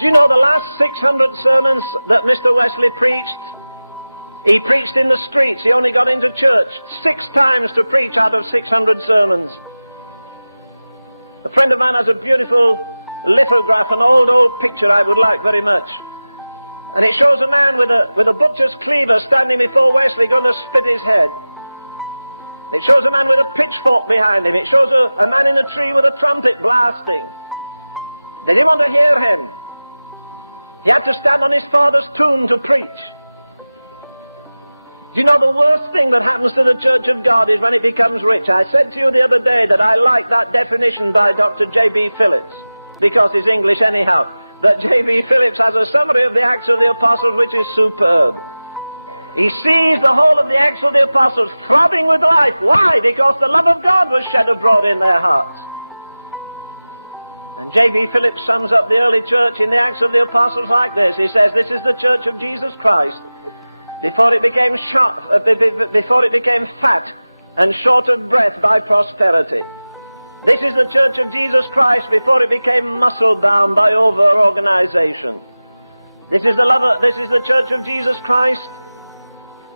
Do you know the last 600 sermons that Mr. Wesley preached? He preached in the streets. He only got into church 6 times to preach out of 600 sermons. A friend of mine has a beautiful lithograph, an old picture I would like very much. And it shows a man with a butcher's cleaver standing before Wesley going to split his head. It shows a man with a pitchfork behind him. It shows a man in a tree with a trumpet blasting. They didn't want to hear him. He had to stand on his father's tomb to preach. Do you know the worst thing that happens to the Church of God is when it becomes rich? I said to you the other day that I like that definition by Dr. J.B. Phillips, because it's English anyhow, that J.B. Phillips has a summary of the Acts of the Apostles which is superb. He sees the whole of the Acts of the Apostles throbbing with life. Why? Because the love of God was shed abroad in their hearts. And J.B. Phillips sums up the early church in the Acts of the Apostles like this. He says, this is the church of Jesus Christ before it became fat and short of breath by prosperity. This is the church of Jesus Christ before it became muscle-bound by over-organization. This is the church of Jesus Christ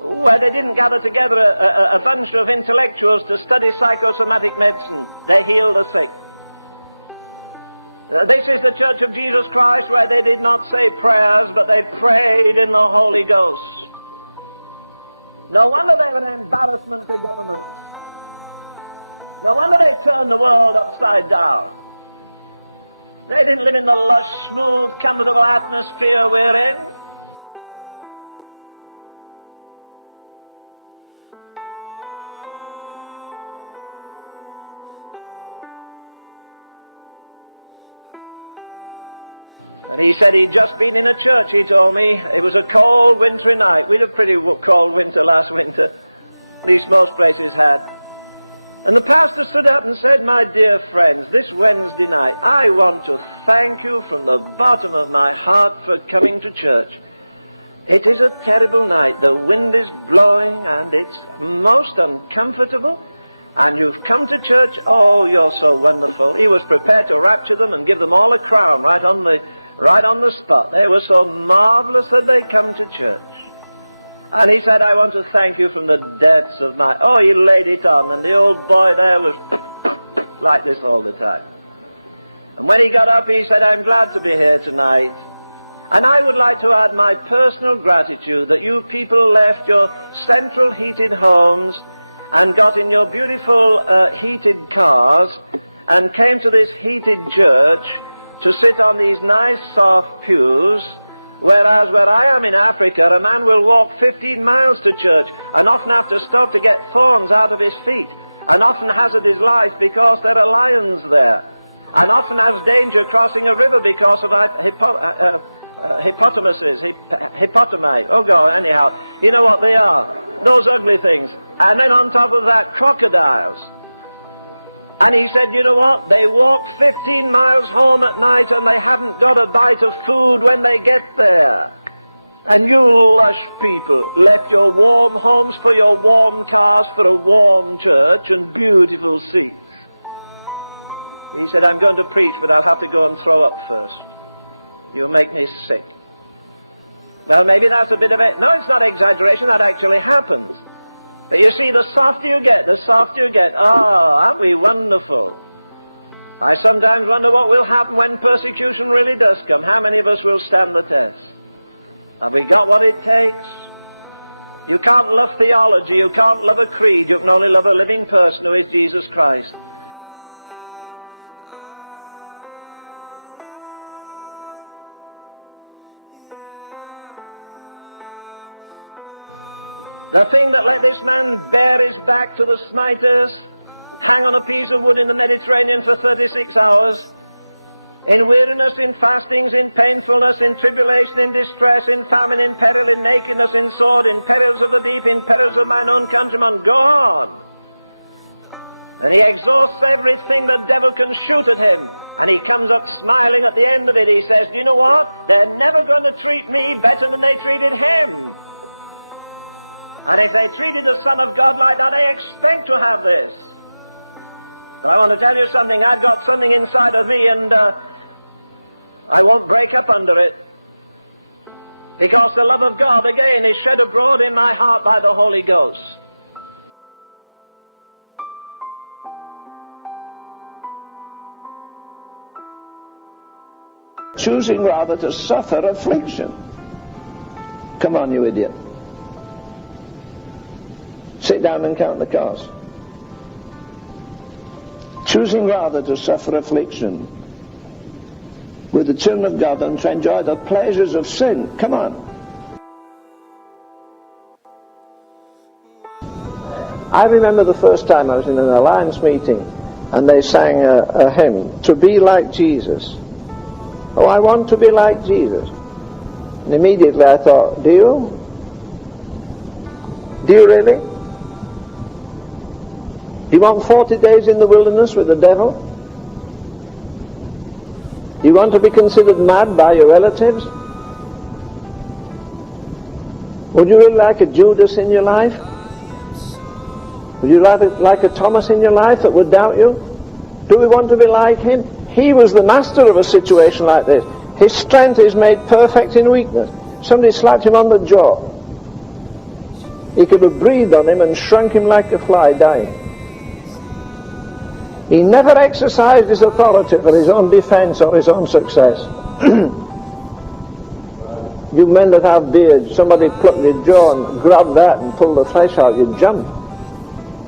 where they didn't gather together a bunch of intellectuals to study psychosomatic medicine. They healed the sick. This is the church of Jesus Christ where they did not say prayers, but they prayed in the Holy Ghost. No wonder they were an embarrassment to government. No wonder they turned the world upside down. They didn't live in the lush, smooth, comfortable atmosphere we're in. And he said he'd just been in a church, he told me. It was a cold, wintry night. We had a pretty cold winter last winter. At least most places had. And the pastor stood up and said, my dear friends, this Wednesday night, I want to thank you from the bottom of my heart for coming to church. It is a terrible night. The wind is blowing and it's most uncomfortable. And you've come to church. Oh, you're so wonderful. He was prepared to rapture them and give them all a crown right on the spot. They were so marvelous that they come to church. And he said, I want to thank you from the depths of my... Oh, he laid it on, and the old boy there was like this all the time. And when he got up, he said, I'm glad to be here tonight. And I would like to add my personal gratitude that you people left your central heated homes and got in your beautiful heated cars and came to this heated church to sit on these nice soft pews, whereas where I am in Africa, a man will walk 15 miles to church and often have to stop to get thorns out of his feet, and often hazard his life because there are lions there, and often has danger crossing a river because of hippotami. Oh God, anyhow, you know what they are, those ugly things. And then on top of that, crocodiles. And he said, you know what? They walk 15 miles home at night and they haven't got a bite of food when they get there. And you lush people left your warm homes for your warm cars for a warm church and beautiful seats. He said, I'm going to preach, but I'll have to go and throw up first. You'll make me sick. Well, maybe that's a bit of it. No, it's not exaggeration. That actually happens. But you see, the softer you get, oh, aren't we wonderful? I sometimes wonder what will happen when persecution really does come. How many of us will stand the test? Have we got what it takes? You can't love theology, you can't love a creed, you can only love a living person who is Jesus Christ. The thing that let this man bare his back to the smiters, hang on a piece of wood in the Mediterranean for 36 hours, in weariness, in fastings, in painfulness, in tribulation, in distress, in famine, in peril, in nakedness, in sword, in perils of the deep, in perils of mine own countrymen, go on. And he exhausts everything the devil can shoot at him, and he comes up smiling at the end of it. He says, do you know what? They're never going to treat me better than they treated him. And if they treated the Son of God like that, I expect to have this. But I want to tell you something. I've got something inside of me, and I won't break up under it. Because the love of God, again, is shed abroad in my heart by the Holy Ghost. Choosing rather to suffer affliction. Come on, you idiot. Sit down and count the cost. Choosing rather to suffer affliction with the children of God than to enjoy the pleasures of sin. Come on. I remember the first time I was in an alliance meeting and they sang a hymn, "To be like Jesus." Oh, I want to be like Jesus. And immediately I thought, do you? Do you really? Do you want 40 days in the wilderness with the devil? Do you want to be considered mad by your relatives? Would you really like a Judas in your life? Would you like a Thomas in your life that would doubt you? Do we want to be like him? He was the master of a situation like this. His strength is made perfect in weakness. Somebody slapped him on the jaw. He could have breathed on him and shrunk him like a fly, dying. He never exercised his authority for his own defense or his own success. You men that have beards, somebody plucked your jaw and grabbed that and pulled the flesh out, you'd jump.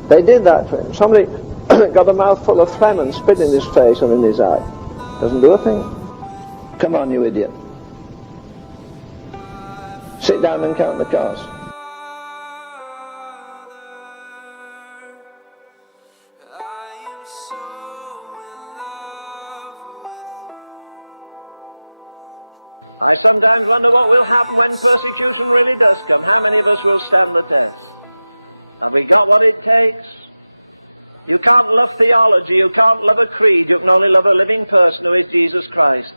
They did that to him. Somebody got a mouthful of phlegm and spit in his face or in his eye. Doesn't do a thing. Come on, you idiot. Sit down and count the cost. I sometimes wonder what will happen when persecution really does come. How many of us will stand the test? Have we got what it takes? You can't love theology, you can't love a creed, you can only love a living person who is Jesus Christ.